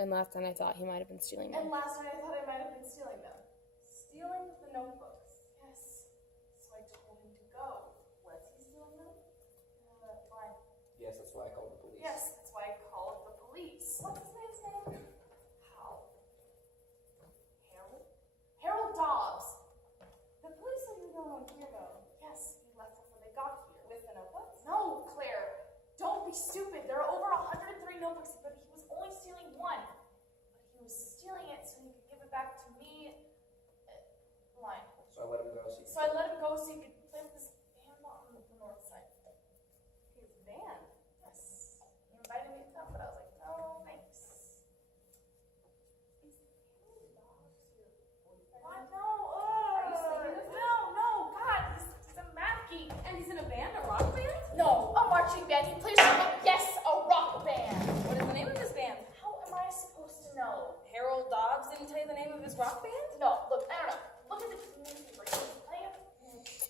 And last night I thought he might have been stealing them. And last night I thought I might have been stealing them. Stealing the notebooks. Yes. So I told him to go. Was he stealing them? Why? Yes, that's why I called the police. Yes, that's why I called the police. What's his man's name? How? Harold? Harold Dobbs. The police said you were the only one here, though. Yes, he left before they got here. With the notebooks? No, Claire. Don't be stupid. There are over 103 notebooks, but he was only stealing one. But he was stealing it so he could give it back to me. Line. So I let him go. So I let him go so he could play with his band on the north side. His band? Yes. He invited me to come, but I was like, no, thanks. Is Harold Dobbs your boyfriend? What? No. Are you sleeping with him? No, God. He's a math geek. And he's in a band, a rock band? No, a marching band. He plays trumpet. Yes, a rock band. What is the name of his band? How am I supposed to know? Harold Dobbs didn't tell you the name of his rock band? No, look, I don't know. Look at the newspaper.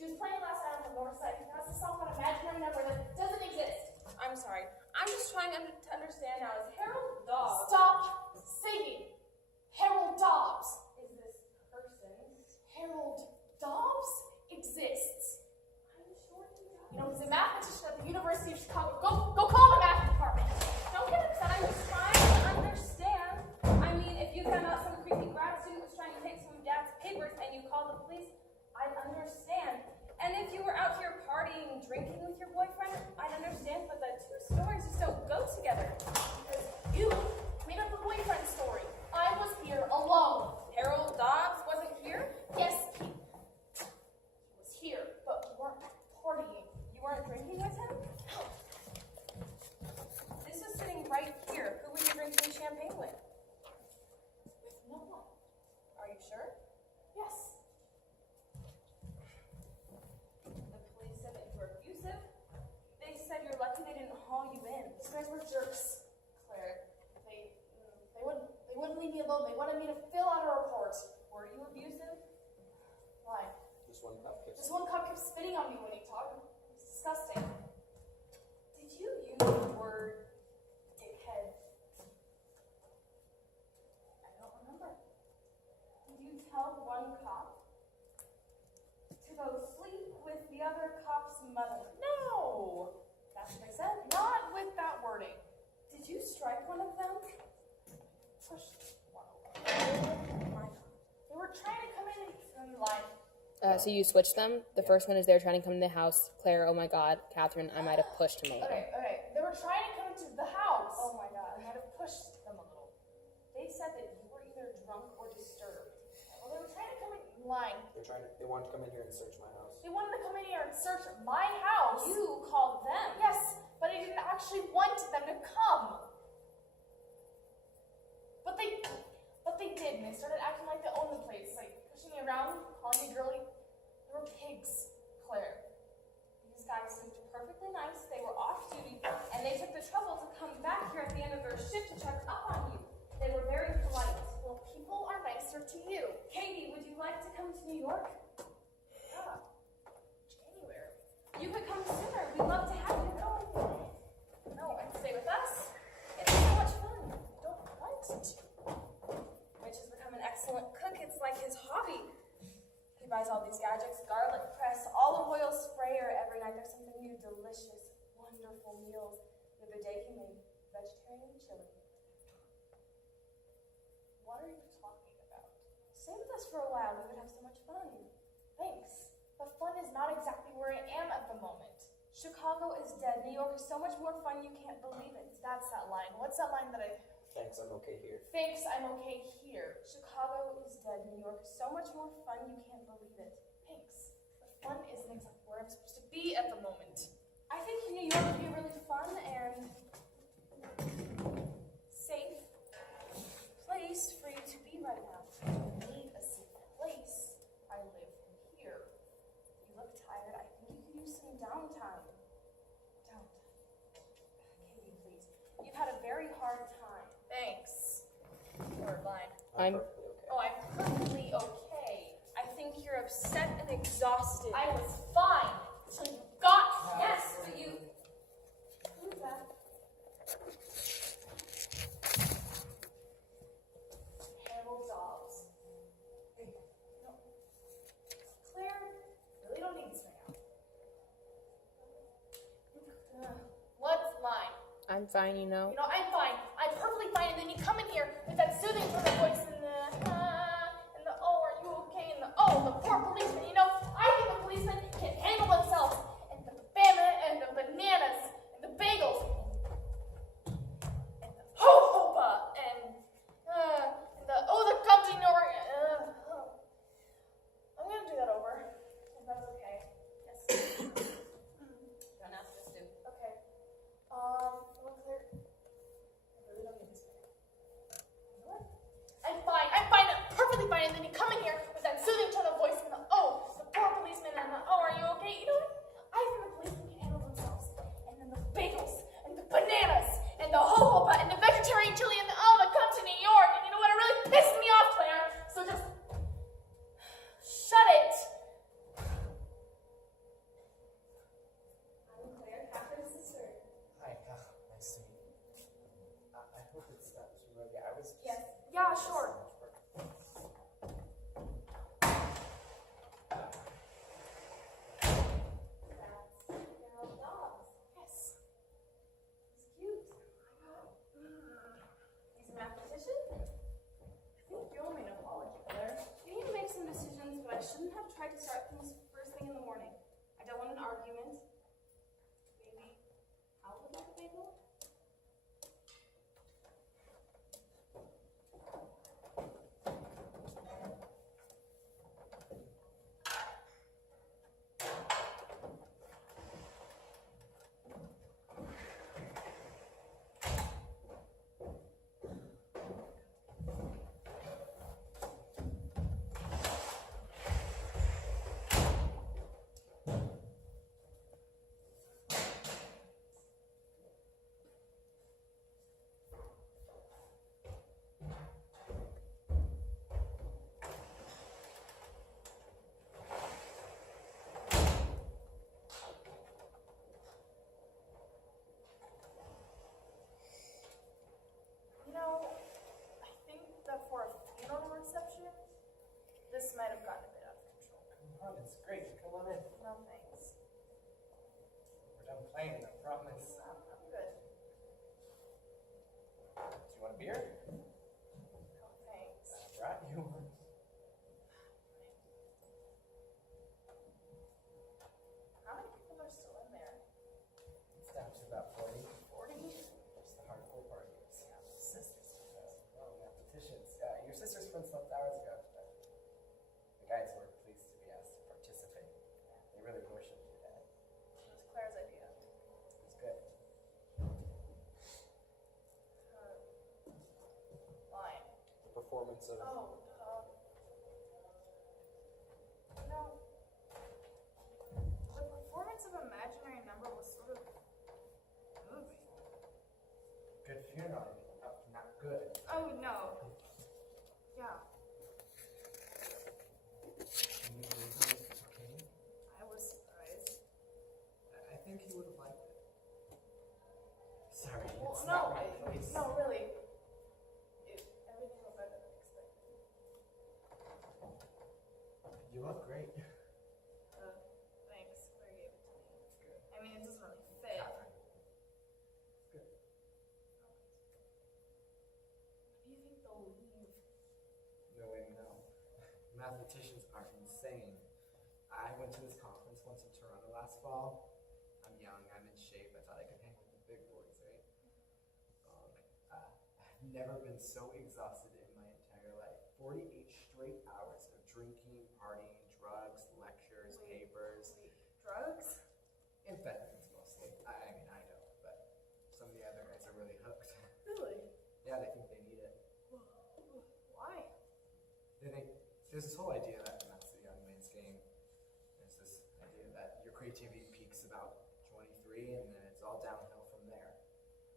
He was playing last night on the north side. He has a song on an imaginary number that doesn't exist. I'm sorry. I'm just trying to understand now. Is Harold Dobbs... Stop singing. Harold Dobbs. Is this person... Harold Dobbs exists. I'm sure he does. You know, he's a mathematician at the University of Chicago. Go call the math department. Don't get upset. I'm just trying to understand. I mean, if you found out some creepy grad student was trying to take some of Dad's papers and you called the police, I'd understand. And if you were out here partying, drinking with your boyfriend, I'd understand. But the two stories just don't go together. Because you made up the boyfriend story. I was here alone. Harold Dobbs wasn't here? Yes, he was here, but we weren't partying. You weren't drinking with him? No. This is sitting right here. Who were you drinking champagne with? With no one. Are you sure? Yes. The police said that you were abusive. They said you're lucky they didn't haul you in. These guys were jerks, Claire. They wouldn't leave me alone. They wanted me to fill out a report. Were you abusive? Why? Just one cup kept. Just one cop kept spitting on me when he talked. It was disgusting. Did you use the word dickhead? I don't remember. Did you tell one cop to go sleep with the other cop's mother? No! That's what I said. Not with that wording. Did you strike one of them? Pushed one over. Oh my God. They were trying to come in and line. So you switched them? The first one is they're trying to come to the house. Claire, oh my God. Catherine, I might have pushed him a little. Okay. They were trying to come into the house. Oh my God. I might have pushed them a little. They said that you were either drunk or disturbed. Well, they were trying to come in line. They wanted to come in here and search my house. They wanted to come in here and search my house. You called them. Yes, but I didn't actually want them to come. But they did, and they started acting like they owned the place, like pushing me around, calling me girly. They were pigs, Claire. These guys seemed perfectly nice. They were off duty, and they took the trouble to come back here at the end of their shift to check up on you. They were very polite. Well, people are nicer to you. Katie, would you like to come to New York? Yeah. Anywhere. You could come sooner. We'd love to have you. No, and stay with us. It's so much fun. Don't want to. Mitch has become an excellent cook. It's like his hobby. He buys all these gadgets, garlic press, olive oil sprayer. Every night there's something new, delicious, wonderful meals. The other day he made vegetarian chili. What are you talking about? Stay with us for a while. We would have so much fun. Thanks. But fun is not exactly where I am at the moment. Chicago is dead. New York is so much more fun you can't believe it. That's that line. What's that line that I... Thanks, I'm okay here. Thanks, I'm okay here. Chicago is dead. New York is so much more fun you can't believe it. Thanks. But fun isn't exactly where I'm supposed to be at the moment. I think New York would be really fun and safe place for you to be right now. I need a safe place. I live here. You look tired. I think you could use some downtime. Katie, please. You've had a very hard time. Thanks. Third line. I'm perfectly okay. Oh, I'm perfectly okay. I think you're upset and exhausted. I was fine until you got here. Yes, but you... Who's that? I'm fine, you know. You know, I'm fine. I'm perfectly fine. And then you come in here with that soothing tone of voice and the oh, are you okay? And the oh, the poor policeman. You know, I think the policemen can handle themselves. And the bananas and the bagels and the jojoba and the oh, the Gumsy Nor. I'm gonna do that over. If that's okay. Yes. Don't ask us to. Okay. Well, Claire, I really don't need this. What? I'm fine. I'm fine. I'm perfectly fine. And then you come in here with that soothing tone of voice and the oh, the poor policeman and the oh, are you okay? You know what? I think the policemen can handle themselves. And then the bagels and the bananas and the jojoba and the vegetarian chili and the oh, that comes to New York. And you know what? It really pisses me off, Claire. So just shut it. I'm Claire, Catherine's sister. Hi, nice to meet you. I hope it's not too early. I was just... Yes. Yeah, sure. That's Harold Dobbs. Yes. He's cute. He's a mathematician? I think you owe me an apology, Claire. You need to make some decisions, but I shouldn't have tried to start things first thing in the morning. I don't want an argument. Maybe I would like a bagel? You know, I think that for a funeral reception, this might have gotten a bit out of control. Come on, it's great. Come on in. No thanks. We're done playing, I promise. I'm good. Do you want a beer? No thanks. I brought you one. How many people are still in there? It's down to about 40. 40? Just the hardcore parties. Sisters. Well, mathematicians. Your sister's friend slept hours ago. But the guys were pleased to be asked to participate. They really worship your dad. It was Claire's idea. It was good. Why? The performance of... Oh, you know, the performance of Imaginary Number was sort of moving. Good funeral. Not good. Oh, no. Yeah, Can you believe it was okay? I was surprised. I think he would have liked it. Sorry, Well, it's no, not my place. no, really. Everything went better than expected. You look great. Thanks. Claire gave it to me. Good. I mean, it doesn't really fit. Catherine. It's good. Do you think they'll leave? No way to know. Mathematicians are insane. I went to this conference once in Toronto last fall. I'm young, I'm in shape. I thought I could hang with the big boys, right? I've never been so exhausted in my entire life. 48 straight hours of drinking, partying, drugs, lectures, papers. Drugs? Amphetamines mostly. I mean, I don't, but some of the other guys are really hooked. Really? Yeah, they think they need it. Why? There's this whole idea that that's the young man's game. There's this idea that your creativity peaks about 23 and then it's all downhill from there.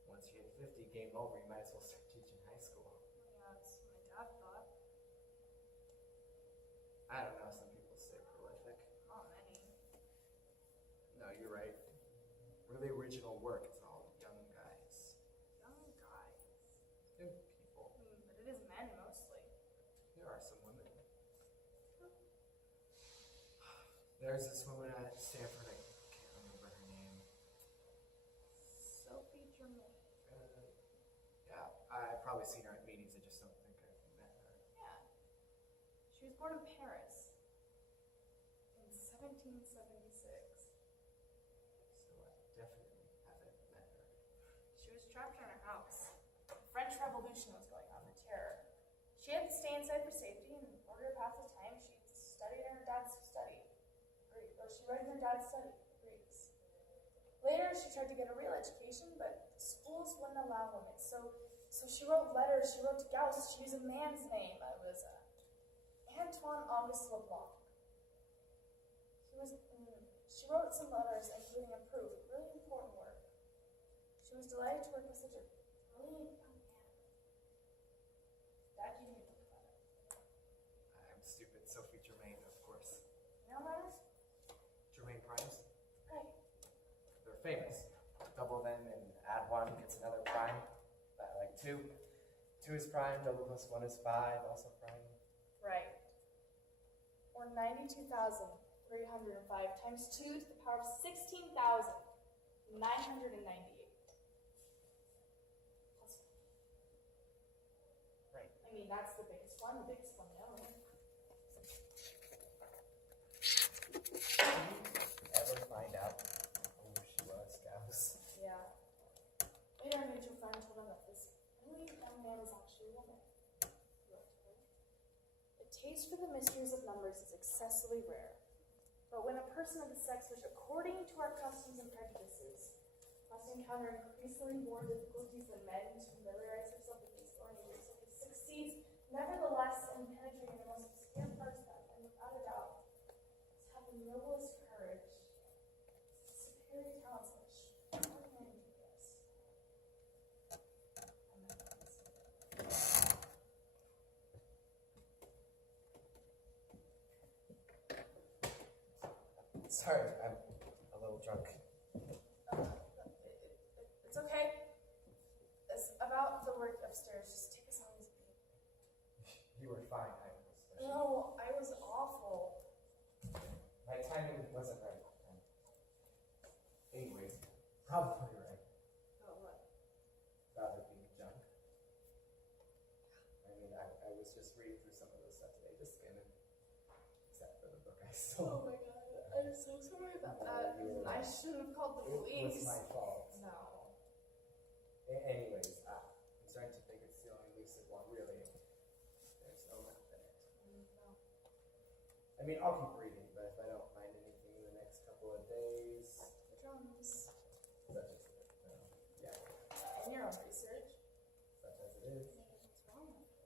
Once you hit 50, game over, you might as well start teaching high school. Yeah, that's what my dad thought. I don't know, some people say prolific. Not many. No, you're right. Really original work, it's all young guys. Young guys. And people. But it is men mostly. There are some women. There's this woman at Stanford, I can't remember her name. Sophie Germain. born in Paris in 1776. So I definitely haven't met her. She was trapped in her house. The French Revolution was going on, the terror. She had to stay inside for safety, and in order to pass the time, she studied in her dad's study. Or she read in her dad's study, Greeks. Later, she tried to get a real education, but schools wouldn't allow women. So she wrote letters. She wrote to Gauss. She used a man's name. It was Antoine Auguste Leblanc. She wrote some letters, including a proof, really important work. She was delighted to work with such a brilliant young man. Dad, you need to think about it. I'm stupid. Sophie Germain, of course. You know that? Germain primes? Right. They're famous. Double them and add 1 gets another prime. Like 2. 2 is prime, double plus 1 is 5, also prime. Right. Or 92,305 times 2 to the power of 16,998. Plus 1. Right. I mean, that's the biggest one known. Did you ever find out who she was, Gauss? Yeah. Later, our mutual friend told him that this really young man was actually a woman. He wrote to her. The taste for the mysteries of numbers is excessively rare. But when a person of the sex which, according to our customs and prejudices, must encounter increasingly more difficulties than men to familiarize herself with these ornaments, succeeds nevertheless in penetrating the most obscure parts of them, and without a doubt, must have the noblest courage, superior talents, and extraordinary genius. Sorry, I'm a little drunk. It's okay. It's about the work upstairs. Just take us on easy. You were fine, I was. No, I was awful. My timing wasn't right. Anyways, probably right. About what? About it being junk. I mean, I was just reading through some of this stuff today, just skimming. Except for the book I Oh stole. my god. I'm so sorry about that. I shouldn't have called the It police. was my fault. No. Anyways, I'm starting to think it's the only lucid one, really. There's no map in it. No. I mean, I'll keep reading, but if I don't find anything in the next couple of days, Drums. such as yeah, And your own research. such as it is, What's wrong with you?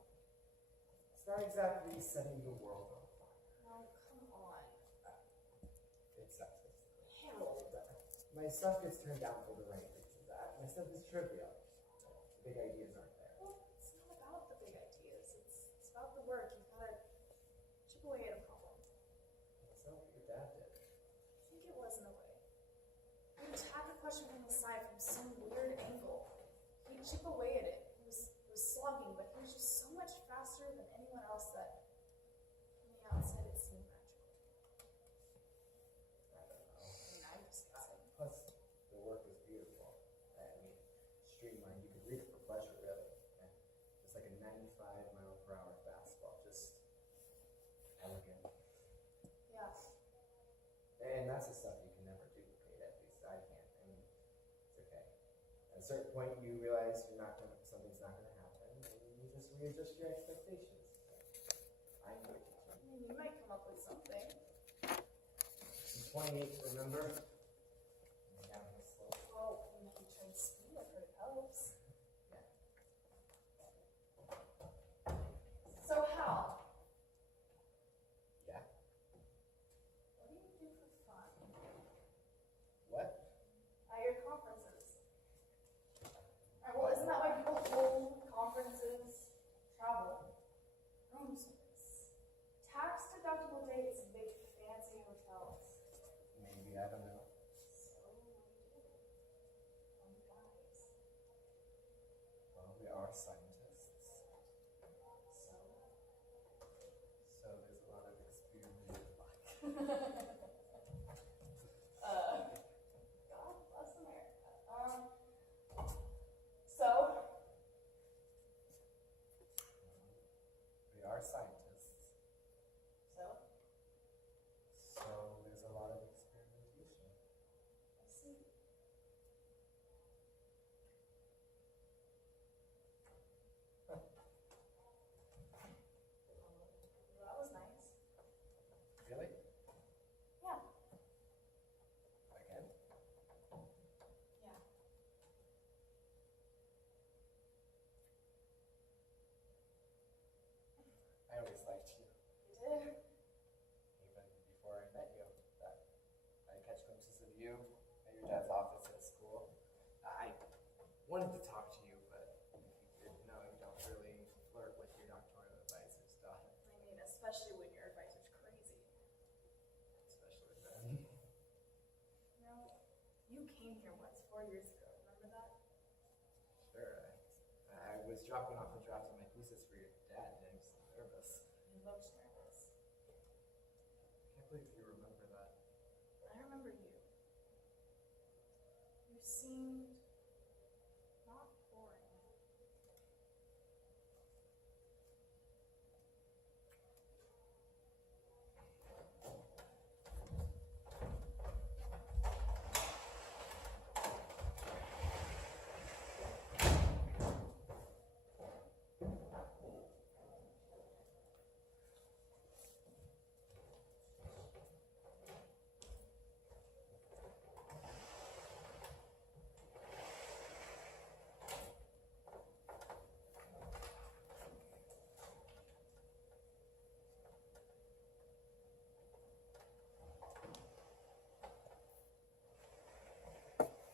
it's not exactly setting the world on fire. No, come on. It's not. Harold. My stuff gets turned down for the right reasons. My stuff is trivial. The big ideas aren't there. Well, it's not about the big ideas. It's about the work. You've got to chip away at a problem. That's not what your dad did. I think it was in a way. He would attack a question from the side from some weird angle. He'd chip away at it. He was slogging, but he was just so much faster than anyone else that from the outside it seemed magical. I don't know. I mean, I'm just guessing. Plus, the work is beautiful. I mean, streamlined. You could read it for pleasure, really. And it's like a 95-mile-per-hour fastball, just elegant. Yeah. And that's the stuff you can never duplicate. At least I can't. I mean, it's okay. At a certain point, you realize something's not gonna happen, and you just readjust your expectations. I'm going to. I mean, you might come up with something. 28, remember? Down this slope. Oh, and if you try to speed, I've heard it helps. Yeah. So, Hal, Yeah. what do you do for fun What? at your conferences? Well, isn't that why people hold conferences, travel, room service, tax-deductible dates, and big fancy hotels? Maybe, I don't know. you at your dad's office at school. I wanted to talk to you, but you know you don't really flirt with your doctoral advisor stuff. I mean, especially when your advisor's crazy. Especially then. No, you came here once, 4 years ago. Remember that? Sure. I was dropping off a draft of my thesis for your dad, and I was nervous. You looked nervous. I can't believe you remember that. I remember you. You seemed not boring.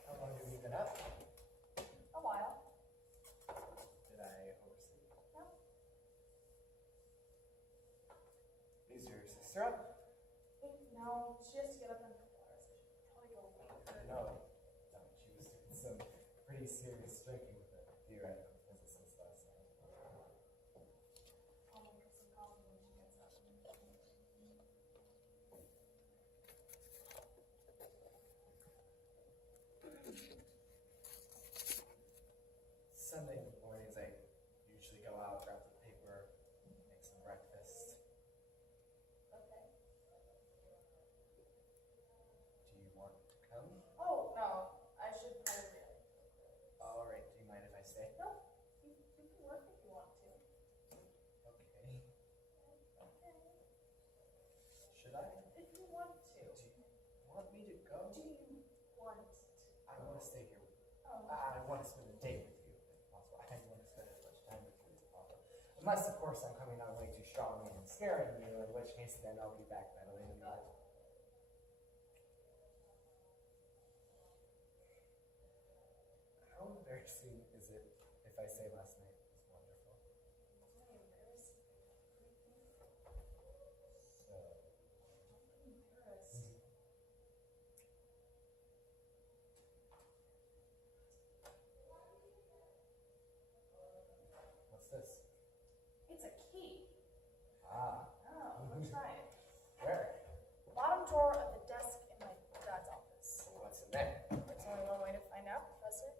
How long have you been up? A while. Did I oversleep? No. Is your sister up? No, she has to get up in a couple hours. I should probably go wake her. No. She was doing some pretty serious drinking with a theoretical physicist last night. I'll make her some coffee when she gets up. Sunday mornings, I usually go out, grab the paper, make some breakfast. Okay. Do you want to come? Oh, no. I should probably. All right. Do you mind if I stay? No, you can work if you want to. Okay. Okay. Should I? If you want to. Do you want me to go? Do you want to? I want to stay here with you. Oh. I want to spend the day with you, if possible. I want to spend as much time with you as possible. Unless, of course, I'm coming on way too strongly and scaring you, in which case then I'll be backpedaling and not. How embarrassing is it if I say last night was wonderful? Really embarrassed. So. Embarrassed. What's this? It's a key. Ah. Oh, let's try it. Where? Bottom drawer of the desk in my dad's office. What's in there? There's only one way to find out, Professor.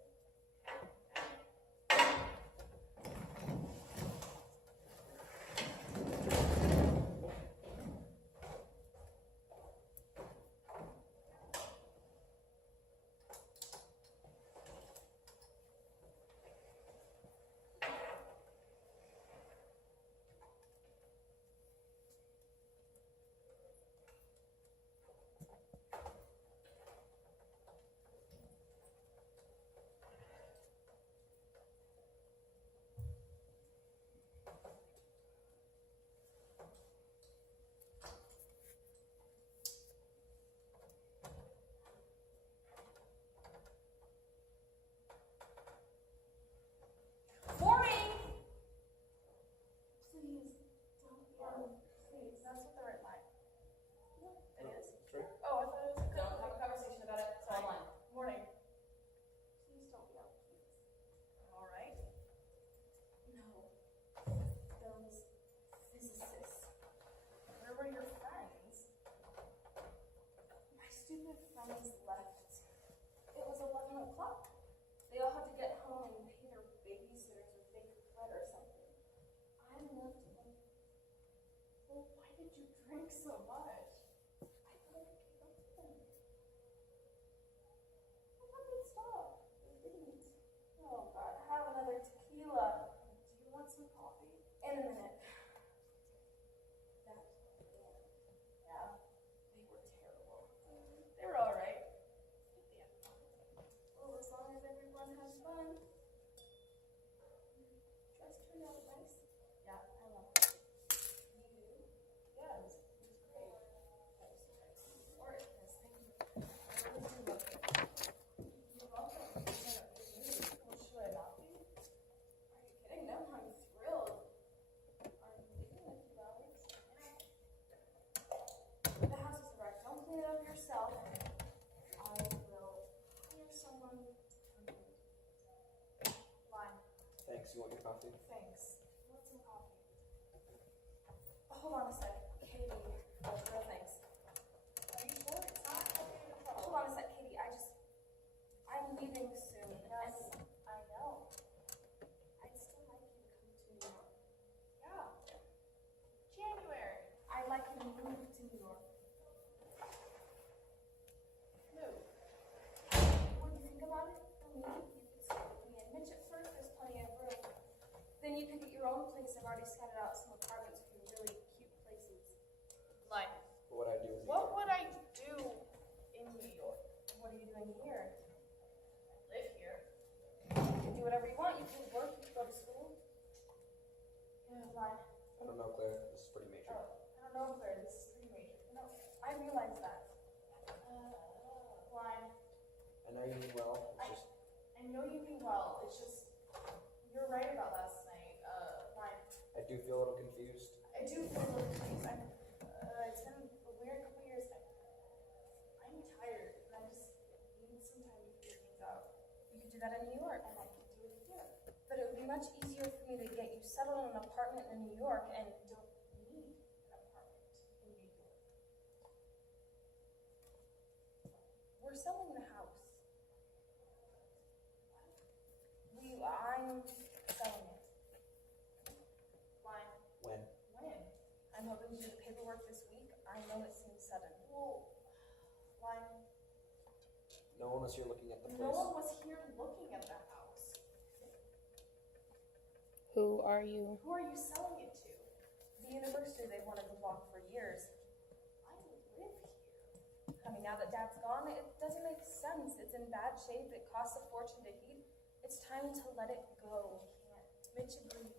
Boring! Please, don't yell. Please, that's what they're like. It is. Sure. Oh, I thought it was a Don't have a conversation about it. It's online. Morning. Please don't yell, please. All right. No. Those physicists. Where were your friends? My stupid friends left. It was 11 o'clock. They all had to get home and pay their babysitters with big bread or something. I left them. Well, why did you drink so much? I thought I gave up to them. I thought they'd stop. They didn't. Oh God, have another tequila. Do you want some coffee? In a minute. Yeah, they were terrible. They were all right. Yeah. Well, as long as everyone has fun. Dress turned out nice. Yeah, I love it. You do? Yeah, it was great. you want your coffee? Thanks. I want some coffee. Hold on a sec. Katie. No thanks. Are you sure it's not okay to tell? Hold on a sec, Katie. I'm leaving soon. Yes, I know. I'd still like you to come to New York. Yeah. January. I'd like you to move to New York. Move. What do you think about it? For me, you could stay with me and Mitch at first. There's plenty of room. Then you could get your own place. I've already scouted out some apartments with really cute places. Like, What would I do with you? what would I do in New York? What are you doing here? I live here. You can do whatever you want. You can work, you can go to school. Yeah, fine. I don't know, Claire. This is pretty major. Oh, I don't know, Claire. This is pretty major. No, I realize that. Fine. I know you mean well. It's just I know you mean well. It's just, you're right about last night. Fine. I do feel a little confused. I do feel a little confused. It's been a weird couple years. I'm tired, and I just need some time to figure things out. You could do that in New York, and I could do it here. But it would be much easier for me to get you settled in an apartment in New York, and don't need an apartment in New York. We're selling the house. I'm selling it. Why? When? When? I'm hoping to do the paperwork this week. I know it seems sudden. Well, why? No one was here looking at the No place. one was here looking at the house. Who are you? Who are you selling it to? The university they wanted to block for years. I live here. I mean, now that Dad's gone, it doesn't make sense. It's in bad shape. It costs a fortune to heat. It's time to let it go. Mitch agrees.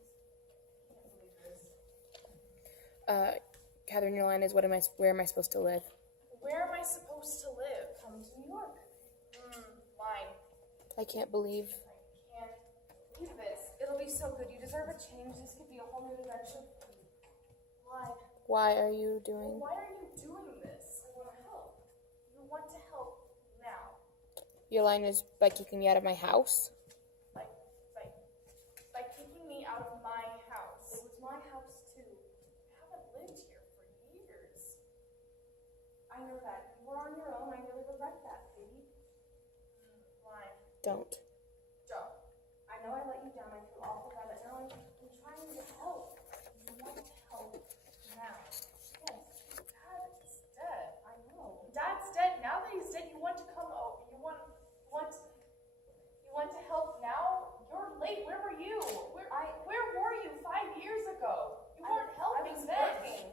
Can't believe this. Catherine, your line is, where am I supposed to live? Where am I supposed to live? Come to New York. Fine. I can't believe. I can't believe this. It'll be so good. You deserve a change. This could be a whole new adventure. Why? Why are you doing? Why are you doing this? I want to help. You want to help now. Your line is by kicking me out of my house? By kicking me out of my house. It was my house too. I haven't lived here for years. I know that. You were on your own. I really regret that, baby. Why? Don't. Don't. I know I let you down. I feel awful bad, but now I'm trying to help. You want to help now. Yes. Dad is dead. I know. Dad's dead. Now that he's dead, you want to come over. You want to help now? You're late. Where were you? Where were you 5 years ago? You weren't helping then.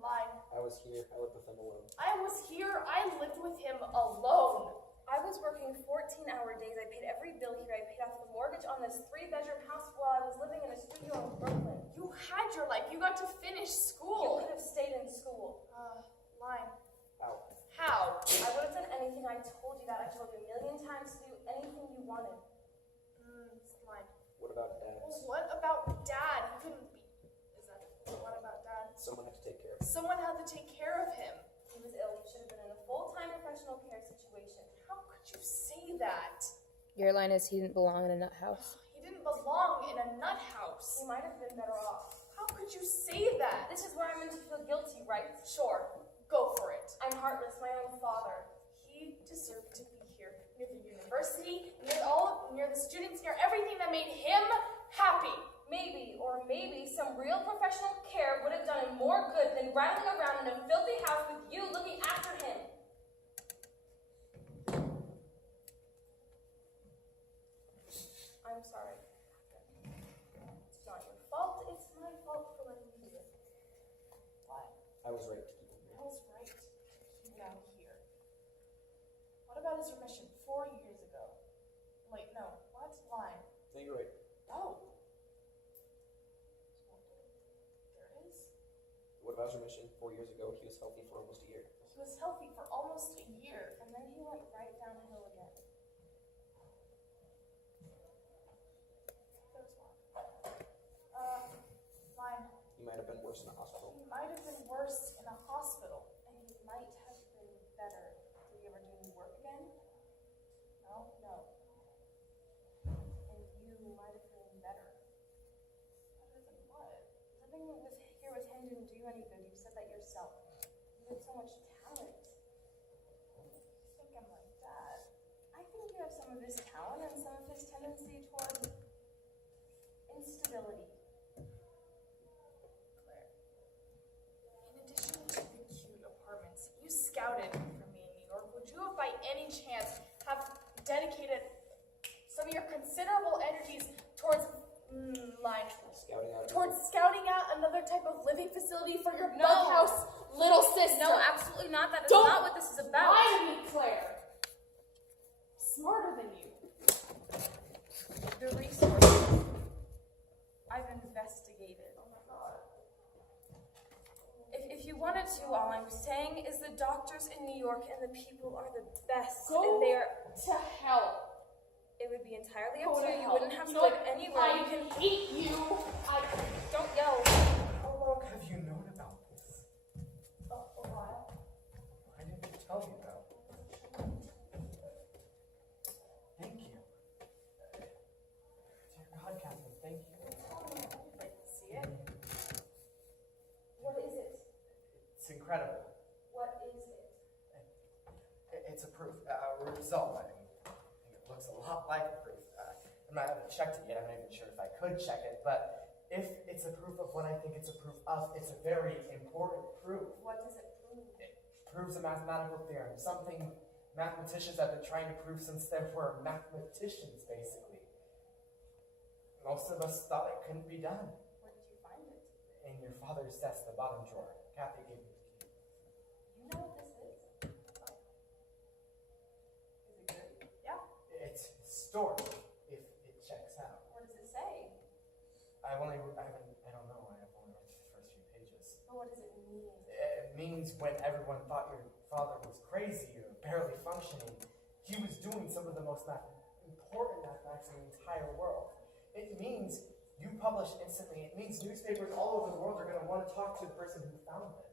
Lie. I was here. I lived with him alone. I was here. I lived with him alone. I was working 14-hour days. I paid every bill here. I paid off the mortgage on this 3-bedroom house while I was living in a studio in Brooklyn. You had your life. You got to finish school. You could have stayed in school. Line. How? I would have done anything. I told you that. I told you a million times to do anything you wanted. Line. What about Dad? Well, what about Dad? He couldn't be. Is that what about Dad? Someone had to take care of him. Someone had to take care of him. He was ill. He should have been in a full-time professional care situation. How could you say that? Your line is, he didn't belong in a nut house. He didn't belong in a nut house. He might have been better off. How could you say that? This is where I'm meant to feel guilty, right? Sure. Go for it. I'm heartless, my own father. He deserved to be here, near the university, near the students, near everything that made him happy. Maybe some real professional care would have done him more good than rattling around in a filthy house with you looking after him. I'm sorry. It's not your fault. It's my fault for letting you do it. Why? I was right to keep him here. I was right to keep him here. What about his remission 4 years ago? Wait, no. What? Why? No, you're right. Oh. There is? What about his remission 4 years ago? He was healthy for almost a year. He was healthy for almost a year, and then he went right downhill again. Fine. He might have been worse in the hospital. He might have been worse in a hospital, and he might have been better. Did he ever do any work again? No? No. And you might have some of his talent and some of his tendency toward instability. Claire, in addition to the cute apartments you scouted for me in New York, would you have by any chance have dedicated some of your considerable energies towards scouting out another type of living facility for your bughouse little sister? No, absolutely not. That is Don't not what this is about. lie to me, Claire. Smarter than you. The resources I've investigated. Oh my god. If you wanted to, all I'm saying is the doctors in New York and the people are the best. Go and they are. to hell. It would be entirely Go up to to you. You hell. wouldn't have You to know live what? anywhere. I You can. hate you. Don't yell. How long have you known about this? A while. Why didn't you tell me though? Thank you. Dear God, Catherine, thank you. I'd like to see it. What is it? It's incredible. What is it? It's a proof, a result. I mean, it looks a lot like a proof. I haven't checked it yet. I'm not even sure if I could check it, but if it's a proof of what I think it's a proof of, it's a very important proof. What does it prove? It proves a mathematical theorem, something mathematicians have been trying to prove since they were mathematicians, basically. Most of us thought it couldn't be done. Where did you find it? In your father's desk, the bottom drawer. Kathy gave me the key. You know what this is? Is it good? Yeah. It's stored, if it checks out. What does it say? I don't know. I've only read the first few pages. But what does it mean? It means when everyone thought your father was crazy or barely functioning, he was doing some of the most important mathematics in the entire world. It means you publish instantly. It means newspapers all over the world are going to want to talk to the person who found it.